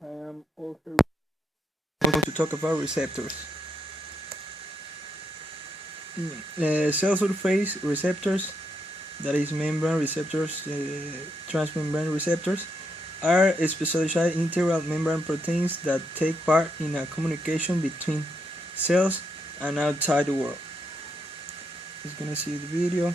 I am also going to talk about receptors. Cell surface receptors, that is membrane receptors, transmembrane receptors, are specialized integral membrane proteins that take part in a communication between cells and outside the world. Just gonna see the video.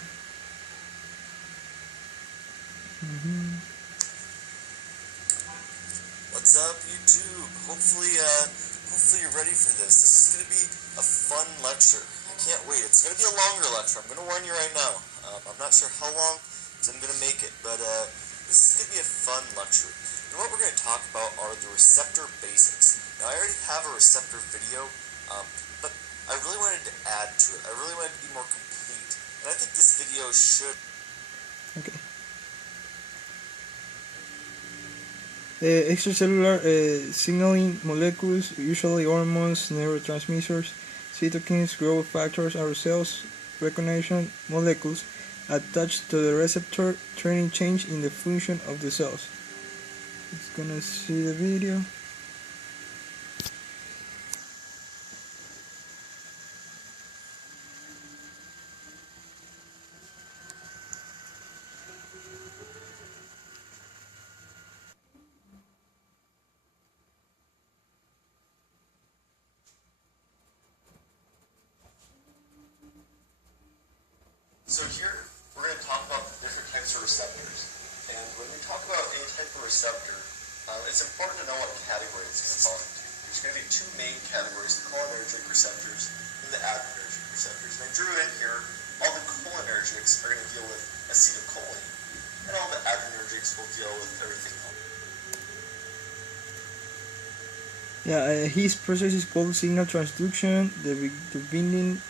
What's up, YouTube? Hopefully you're ready for this. This is going to be a fun lecture. I can't wait. It's going to be a longer lecture. I'm going to warn you right now. I'm not sure how long I'm going to make it, but this is going to be a fun lecture. And what we're going to talk about are the receptor basics. Now, I already have a receptor video, but I really wanted to add to it. I really wanted to be more complete. And I think this video should... Okay. Extracellular signaling molecules, usually hormones, neurotransmitters, cytokines, growth factors, are cells recognition molecules attached to the receptor, triggering change in the function of the cells. It's gonna see the video. So here, we're going to talk about the different types of receptors. And when we talk about any type of receptor, it's important to know what category it's going to fall into. There's going to be two main categories, the cholinergic receptors and the adrenergic receptors. And I drew in here, all the cholinergics are going to deal with acetylcholine, and all the adrenergics will deal with everything else. Yeah, his process is called signal transduction. The binding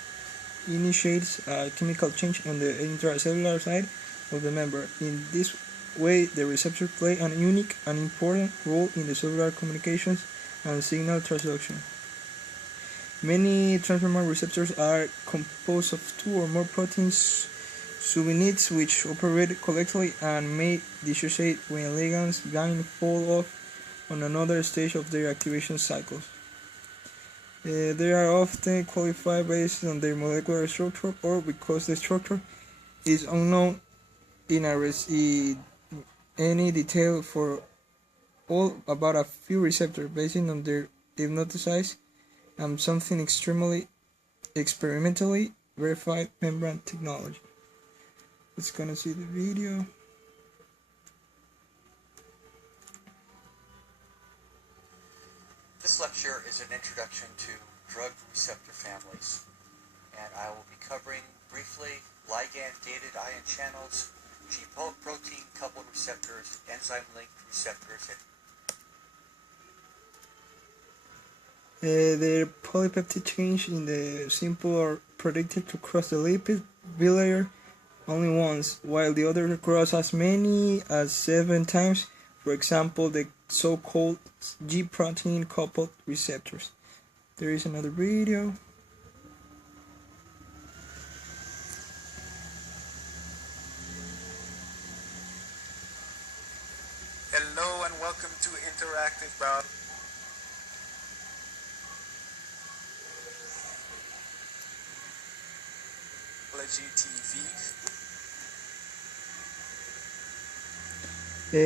initiates a chemical change on the intracellular side of the membrane. In this way, the receptors play an unique and important role in the cellular communications and signal transduction. Many transmembrane receptors are composed of two or more proteins subunits which operate collectively and may dissociate when ligands bind and fall off on another stage of their activation cycles. They are often qualified based on their molecular structure or because the structure is unknown in any detail for all about a few receptors based on their hypnotized and something extremely experimentally verified membrane technology. Let's gonna see the video. This lecture is an introduction to drug receptor families, and I will be covering briefly ligand-gated ion channels, G-protein coupled receptors, enzyme-linked receptors, and The polypeptide change in the simple are predicted to cross the lipid bilayer only once, while the others cross as many as 7 times. For example, the so-called G-protein coupled receptors. There is another video. Hello and welcome to Interactive Biology TV.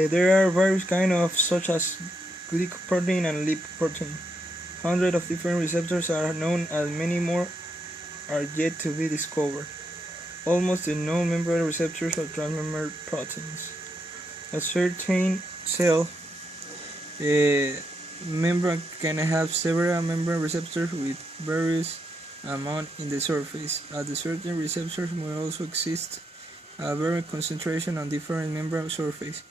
There are various kinds of such as glycoprotein and lipoprotein. Hundreds of different receptors are known, and many more are yet to be discovered. Almost the known membrane receptors are transmembrane proteins. A certain cell membrane can have several membrane receptors with various amount in the surface. At the certain receptors may also exist a varying concentration on different membrane surface,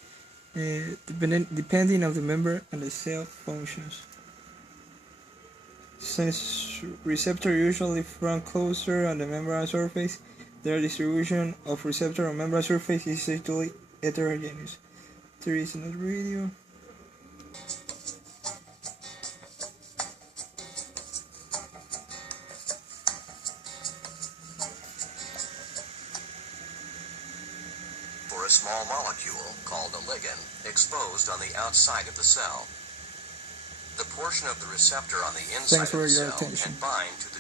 depending on the membrane and the cell functions. Since receptors usually found closer on the membrane surface, their distribution of receptor on membrane surface is essentially heterogeneous. There is another video. For a small molecule called a ligand exposed on the outside of the cell. The portion of the receptor on the inside Thanks of for the your cell attention. can bind to the